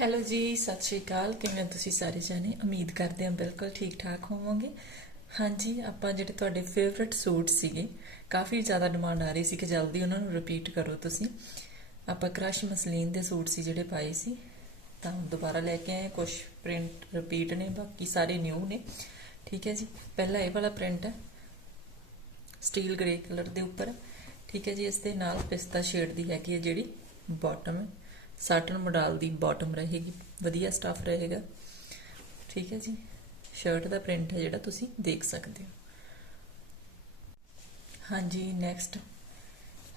Hello ਜੀ, ਸਤਿ ਸ਼੍ਰੀ ਅਕਾਲ। ਕਿਵੇਂ ਤੁਸੀਂ ਸਾਰੇ ਜਾਣੇ? ਉਮੀਦ ਕਰਦੇ ਹਾਂ ਬਿਲਕੁਲ ਠੀਕ ਠਾਕ ਹੋਵੋਗੇ। ਹਾਂਜੀ, ਆਪਾਂ ਜਿਹੜੇ ਤੁਹਾਡੇ ਫੇਵਰਿਟ ਸੂਟ ਸੀਗੇ, ਕਾਫੀ ਜ਼ਿਆਦਾ ਡਿਮਾਂਡ ਆ ਰਹੀ ਸੀ ਕਿ ਜਲਦੀ ਉਹਨਾਂ ਨੂੰ ਰਿਪੀਟ ਕਰੋ ਤੁਸੀਂ। ਆਪਾਂ ਕ੍ਰਸ਼ ਮਸਲੀਨ ਦੇ ਸੂਟ ਸੀ ਜਿਹੜੇ ਪਾਏ ਸੀ। ਤਾਂ ਦੁਬਾਰਾ ਲੈ ਕੇ ਆਏ ਕੁਝ ਪ੍ਰਿੰਟ ਰਿਪੀਟ ਨੇ, ਬਾਕੀ ਸਾਰੇ ਨਿਊ ਨੇ। ਠੀਕ ਹੈ ਜੀ, ਪਹਿਲਾ ਇਹ ਵਾਲਾ ਪ੍ਰਿੰਟ ਹੈ ਸਟੀਲ ਗ੍ਰੇ ਕਲਰ ਦੇ ਉੱਪਰ। ਠੀਕ ਹੈ ਜੀ, ਇਸ ਦੇ ਨਾਲ ਪਿਸਤਾ ਸ਼ੇਡ ਦੀ ਹੈਗੀ ਹੈ ਜਿਹੜੀ ਬਾਟਮ ਹੈ। ਸਾਟਨ ਮੋਡਲ ਦੀ ਬਾਟਮ ਰਹੇਗੀ, ਵਧੀਆ ਸਟਫ ਰਹੇਗਾ। ਠੀਕ ਹੈ ਜੀ? ਸ਼ਰਟ ਦਾ ਪ੍ਰਿੰਟ ਹੈ ਜਿਹੜਾ ਤੁਸੀਂ ਦੇਖ ਸਕਦੇ ਹੋ। ਹਾਂਜੀ ਨੈਕਸਟ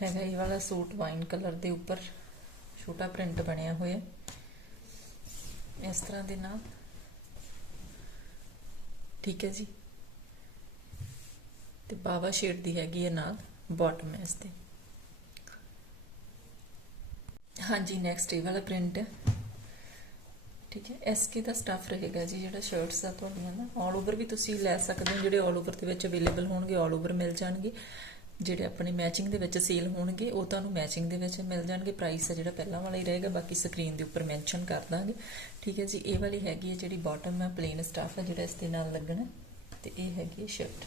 ਹੈਗਾ ਇਹ ਵਾਲਾ ਸੂਟ ਵਾਈਨ ਕਲਰ ਦੇ ਉੱਪਰ। ਛੋਟਾ ਪ੍ਰਿੰਟ ਬਣਿਆ ਹੋਇਆ। ਇਸ ਤਰ੍ਹਾਂ ਦੇ ਨਾਲ। ਠੀਕ ਹੈ ਜੀ? ਤੇ ਬਾਵਾ ਸ਼ੇਡ ਦੀ ਹੈਗੀ ਹੈ ਨਾਲ ਬਾਟਮ ਹੈ ਇਸ ਤੇ। ਹਾਂਜੀ ਨੈਕਸਟ ਇਹ ਵਾਲਾ ਪ੍ਰਿੰਟ ਹੈ। ਠੀਕ ਹੈ ਐਸਕੇ ਦਾ ਸਟਫ ਰਹੇਗਾ ਜੀ, ਜਿਹੜਾ ਸ਼ਰਟਸ ਆ ਤੁਹਾਡੀਆਂ ਨਾ ਆਲ ਓਵਰ ਵੀ ਤੁਸੀਂ ਲੈ ਸਕਦੇ ਹੋ, ਜਿਹੜੇ ਆਲ ਓਵਰ ਦੇ ਵਿੱਚ ਅਵੇਲੇਬਲ ਹੋਣਗੇ ਆਲ ਓਵਰ ਮਿਲ ਜਾਣਗੇ। ਜਿਹੜੇ ਆਪਣੇ ਮੈਚਿੰਗ ਦੇ ਵਿੱਚ ਸੇਲ ਹੋਣਗੇ, ਉਹ ਤੁਹਾਨੂੰ ਮੈਚਿੰਗ ਦੇ ਵਿੱਚ ਮਿਲ ਜਾਣਗੇ। ਪ੍ਰਾਈਸ ਆ ਜਿਹੜਾ ਪਹਿਲਾਂ ਵਾਲਾ ਹੀ ਰਹੇਗਾ, ਬਾਕੀ ਸਕਰੀਨ ਦੇ ਉੱਪਰ ਮੈਂਸ਼ਨ ਕਰ ਦਾਂਗੇ। ਠੀਕ ਹੈ ਜੀ, ਇਹ ਵਾਲੀ ਹੈਗੀ ਹੈ ਜਿਹੜੀ ਬਾਟਮ ਹੈ ਪਲੇਨ ਸਟਫ ਹੈ ਜਿਹੜਾ ਇਸ ਦੇ ਨਾਲ ਲੱਗਣਾ। ਤੇ ਇਹ ਹੈਗੀ ਹੈ ਸ਼ਰਟ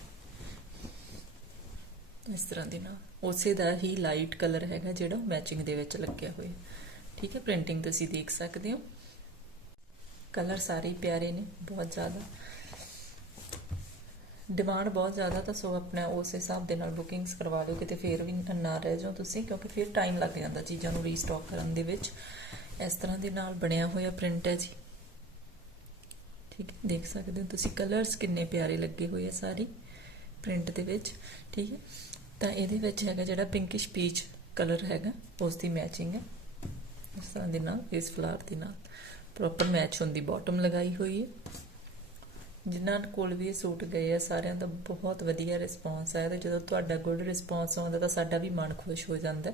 ਇਸ ਤਰ੍ਹਾਂ ਦੇ ਨਾਲ ਉਸੇ ਦਾ ਹੀ ਲਾਈਟ ਕਲਰ ਹੈਗਾ ਜਿਹੜਾ ਮੈਚਿੰਗ ਦੇ ਵਿੱਚ ਲੱਗਿਆ ਹੋਇਆ। ਠੀਕ ਹੈ ਪ੍ਰਿੰਟਿੰਗ ਤੁਸੀਂ ਦੇਖ ਸਕਦੇ ਹੋ। ਕਲਰ ਸਾਰੇ ਪਿਆਰੇ ਨੇ, ਬਹੁਤ ਜ਼ਿਆਦਾ। ਡਿਮਾਂਡ ਬਹੁਤ ਜ਼ਿਆਦਾ ਤਾਂ ਸੋ ਆਪਣਾ ਉਸ ਹਿਸਾਬ ਦੇ ਨਾਲ ਬੁਕਿੰਗਸ ਕਰਵਾ ਲਿਓ, ਕਿਤੇ ਫੇਰ ਵੀ ਨਾ ਰਹਿ ਜਾਓ ਤੁਸੀਂ, ਕਿਉਂਕਿ ਫਿਰ ਟਾਈਮ ਲੱਗ ਜਾਂਦਾ ਚੀਜ਼ਾਂ ਨੂੰ ਰੀਸਟਾਕ ਕਰਨ ਦੇ ਵਿੱਚ। ਇਸ ਤਰ੍ਹਾਂ ਦੇ ਨਾਲ ਬਣਿਆ ਹੋਇਆ ਪ੍ਰਿੰਟ ਹੈ। ਜੀ ਠੀਕ ਹੈ, ਦੇਖ ਸਕਦੇ ਹੋ ਤੁਸੀਂ ਕਲਰਸ ਕਿੰਨੇ ਪਿਆਰੇ ਲੱਗੇ ਹੋਏ ਆ ਸਾਰੀ। ਪ੍ਰਿੰਟ ਦੇ ਵਿੱਚ, ਠੀਕ ਹੈ? ਤਾਂ ਇਹਦੇ ਵਿੱਚ ਹੈਗਾ ਜਿਹੜਾ ਪਿੰਕਿਸ਼ ਪੀਚ ਕਲਰ ਹੈਗਾ ਉਸ ਦੀ ਮੈਚਿੰਗ ਹੈ। ਇਸ ਤਰ੍ਹਾਂ ਦੇ ਨਾਲ, ਇਸ ਫਲਾਰ ਦੇ ਨਾਲ। ਪ੍ਰੋਪਰ ਮੈਚ ਹੁੰਦੀ ਬਾਟਮ ਲਗਾਈ ਹੋਈ ਹੈ। ਜਿਨ੍ਹਾਂ ਕੋਲ ਵੀ ਇਹ ਸੂਟ ਗਏ ਆ, ਸਾਰਿਆਂ ਦਾ ਬਹੁਤ ਵਧੀਆ ਰਿਸਪੌਂਸ ਆਇਆ ਤੇ ਜਦੋਂ ਤੁਹਾਡਾ ਗੁੱਡ ਰਿਸਪੌਂਸ ਆਉਂਦਾ ਤਾਂ ਸਾਡਾ ਵੀ ਮਨ ਖੁਸ਼ ਹੋ ਜਾਂਦਾ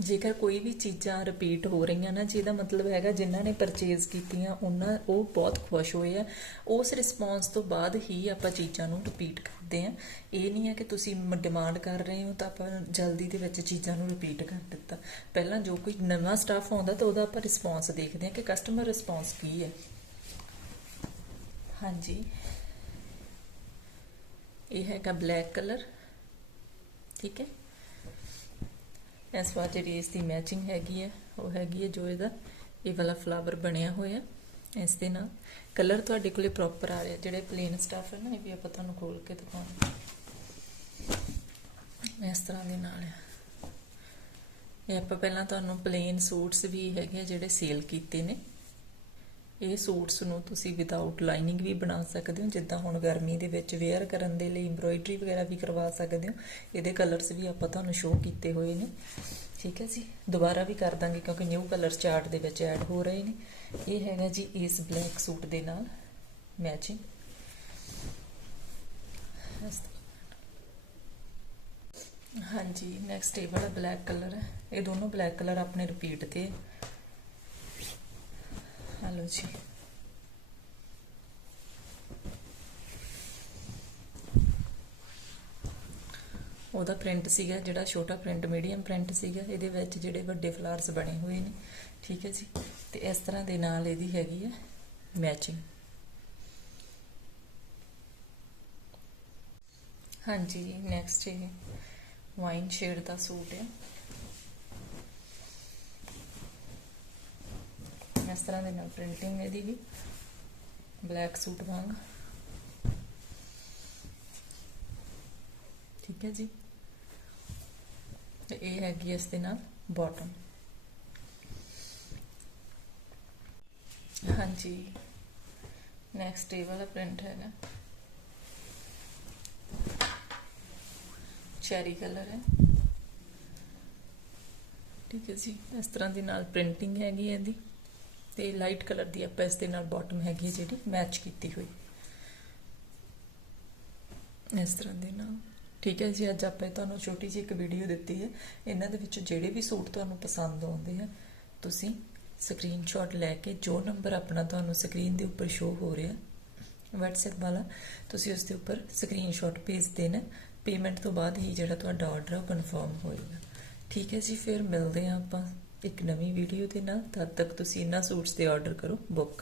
ਜੇਕਰ ਕੋਈ ਵੀ ਚੀਜ਼ਾਂ ਰਿਪੀਟ ਹੋ ਰਹੀਆਂ ਨਾ, ਜਿਹਦਾ ਮਤਲਬ ਹੈਗਾ ਜਿਨ੍ਹਾਂ ਨੇ ਪਰਚੇਜ਼ ਕੀਤੀਆਂ, ਉਹਨਾਂ, ਉਹ ਬਹੁਤ ਖੁਸ਼ ਹੋਏ ਆ। ਉਸ ਰਿਸਪੌਂਸ ਤੋਂ ਬਾਅਦ ਹੀ ਆਪਾਂ ਚੀਜ਼ਾਂ ਨੂੰ ਰਿਪੀਟ ਕਰਦੇ ਆ। ਇਹ ਨਹੀਂ ਹੈ ਕਿ ਤੁਸੀਂ ਡਿਮਾਂਡ ਕਰ ਰਹੇ ਹੋ ਤਾਂ ਆਪਾਂ ਜਲਦੀ ਦੇ ਵਿੱਚ ਚੀਜ਼ਾਂ ਨੂੰ ਰਿਪੀਟ ਕਰ ਦਿੱਤਾ। ਪਹਿਲਾਂ ਜੋ ਕੋਈ ਨਵਾਂ ਸਟਾਫ ਆਉਂਦਾ ਤਾਂ ਉਹਦਾ ਆਪਾਂ ਰਿਸਪੌਂਸ ਦੇਖਦੇ ਆ ਕਿ ਕਸਟਮਰ ਰਿਸਪੌਂਸ ਕੀ ਹੈ। ਹਾਂਜੀ। ਇਹ ਹੈਗਾ ਬਲੈਕ ਕਲਰ ਠੀਕ ਹੈ? ਇਸ ਵਾਰ ਜਿਹੜੀ ਇਸ ਦੀ ਮੈਚਿੰਗ ਹੈਗੀ ਹੈ, ਉਹ ਹੈਗੀ ਹੈ ਜੋ ਇਹਦਾ ਇਹ ਵਾਲਾ ਫਲਾਵਰ ਬਣਿਆ ਹੋਇਆ ਇਸ ਦੇ ਨਾਲ। ਕਲਰ ਤੁਹਾਡੇ ਕੋਲੇ ਪ੍ਰੋਪਰ ਆ ਰਿਹਾ, ਜਿਹੜੇ ਪਲੇਨ ਸਟਾਫ ਹੈ ਨਾ, ਇਹ ਵੀ ਆਪਾਂ ਤੁਹਾਨੂੰ ਖੋਲ ਕੇ ਦਿਖਾਉਂਦੇ ਇਸ ਤਰ੍ਹਾਂ ਦੇ ਨਾਲ ਹੈ। ਇਹ ਆਪਾਂ ਪਹਿਲਾਂ ਤੁਹਾਨੂੰ ਪਲੇਨ ਸੂਟਸ ਵੀ ਹੈਗੇ ਜਿਹੜੇ ਸੇਲ ਕੀਤੇ ਨੇ। ਇਹ ਸੂਟਸ ਨੂੰ ਤੁਸੀਂ ਵਿਦਆਊਟ ਲਾਈਨਿੰਗ ਵੀ ਬਣਾ ਸਕਦੇ ਹੋ, ਜਿੱਦਾਂ ਹੁਣ ਗਰਮੀ ਦੇ ਵਿੱਚ ਵੇਅਰ ਕਰਨ ਦੇ ਲਈ ਐਮਬ੍ਰੋਇਡਰੀ ਵਗੈਰਾ ਵੀ ਕਰਵਾ ਸਕਦੇ ਹੋ। ਇਹਦੇ ਕਲਰਸ ਵੀ ਆਪਾਂ ਤੁਹਾਨੂੰ ਸ਼ੋਅ ਕੀਤੇ ਹੋਏ ਨੇ। ਠੀਕ ਹੈ ਜੀ? ਦੁਬਾਰਾ ਵੀ ਕਰ ਦਾਂਗੇ ਕਿਉਂਕਿ ਨਿਊ ਕਲਰਸ ਚਾਰਟ ਦੇ ਵਿੱਚ ਐਡ ਹੋ ਰਹੇ ਨੇ। ਇਹ ਹੈਗਾ ਜੀ ਇਸ ਬਲੈਕ ਸੂਟ ਦੇ ਨਾਲ ਮੈਚਿੰਗ ਹਾਂਜੀ ਨੈਕਸਟ ਇਹ ਵਾਲਾ ਬਲੈਕ ਕਲਰ ਹੈ। ਇਹ ਦੋਨੋਂ ਬਲੈਕ ਕਲਰ ਆਪਣੇ ਰਿਪੀਟ ਤੇ ਹਲੋ ਜੀ ਉਹਦਾ ਪ੍ਰਿੰਟ ਸੀਗਾ, ਜਿਹੜਾ ਛੋਟਾ ਪ੍ਰਿੰਟ ਮੀਡੀਅਮ ਪ੍ਰਿੰਟ ਸੀਗਾ, ਇਹਦੇ ਵਿੱਚ ਜਿਹੜੇ ਵੱਡੇ ਫਲਾਵਰਸ ਬਣੇ ਹੋਏ ਨੇ, ਠੀਕ ਹੈ ਜੀ? ਤੇ ਇਸ ਤਰ੍ਹਾਂ ਦੇ ਨਾਲ ਇਹਦੀ ਹੈਗੀ ਹੈ ਮੈਚਿੰਗ ਹਾਂਜੀ ਨੈਕਸਟ ਇਹ ਵਾਈਨ ਸ਼ੇਡ ਦਾ ਸੂਟ ਹੈ। ਇਸ ਤਰ੍ਹਾਂ ਦੇ ਨਾਲ ਪ੍ਰਿੰਟਿੰਗ ਇਹਦੀ ਵੀ ਬਲੈਕ ਸੂਟ ਵਾਂਗ। ਠੀਕ ਹੈ ਜੀ? ਤੇ ਇਹ ਹੈਗੀ ਇਸ ਦੇ ਨਾਲ ਬਾਟਮ ਹਾਂਜੀ। ਨੈਕਸਟ ਇਹ ਵਾਲਾ ਪ੍ਰਿੰਟ ਹੈਗਾ। ਚੈਰੀ ਕਲਰ ਹੈ। ਠੀਕ ਹੈ ਜੀ? ਇਸ ਤਰ੍ਹਾਂ ਦੇ ਨਾਲ ਪ੍ਰਿੰਟਿੰਗ ਹੈਗੀ ਇਹਦੀ। ਤੇ ਲਾਈਟ ਕਲਰ ਦੀ ਆਪਾਂ ਇਸ ਦੇ ਨਾਲ ਬਾਟਮ ਹੈਗੀ ਜਿਹੜੀ ਮੈਚ ਕੀਤੀ ਹੋਈ। ਇਸ ਤਰ੍ਹਾਂ ਦੇ ਨਾਲ। ਠੀਕ ਹੈ ਜੀ, ਅੱਜ ਆਪਾਂ ਤੁਹਾਨੂੰ ਛੋਟੀ ਜਿਹੀ ਇੱਕ ਵੀਡੀਓ ਦਿੱਤੀ ਹੈ। ਇਹਨਾਂ ਦੇ ਵਿੱਚੋਂ ਜਿਹੜੇ ਵੀ ਸੂਟ ਤੁਹਾਨੂੰ ਪਸੰਦ ਆਉਂਦੇ ਆ, ਤੁਸੀਂ ਸਕਰੀਨਸ਼ਾਟ ਲੈ ਕੇ ਜੋ ਨੰਬਰ ਆਪਣਾ ਤੁਹਾਨੂੰ ਸਕਰੀਨ ਦੇ ਉੱਪਰ ਸ਼ੋ ਹੋ ਰਿਹਾ, WhatsApp ਵਾਲਾ, ਤੁਸੀਂ ਉਸ ਦੇ ਉੱਪਰ ਸਕਰੀਨਸ਼ਾਟ ਭੇਜ ਦੇਣਾ। ਪੇਮੈਂਟ ਤੋਂ ਬਾਅਦ ਹੀ ਜਿਹੜਾ ਤੁਹਾਡਾ ਆਰਡਰ ਹੈ ਉਹ ਕਨਫਰਮ ਹੋਏਗਾ। ਠੀਕ ਹੈ ਜੀ, ਫਿਰ ਮਿਲਦੇ ਹਾਂ ਆਪਾਂ। ਇੱਕ ਨਵੀਂ ਵੀਡੀਓ ਦੇ ਨਾਲ ਤਦ ਤੱਕ ਤੁਸੀਂ ਇਹਨਾਂ ਸੂਟਸ ਦੇ ਆਰਡਰ ਕਰੋ ਬੁੱਕ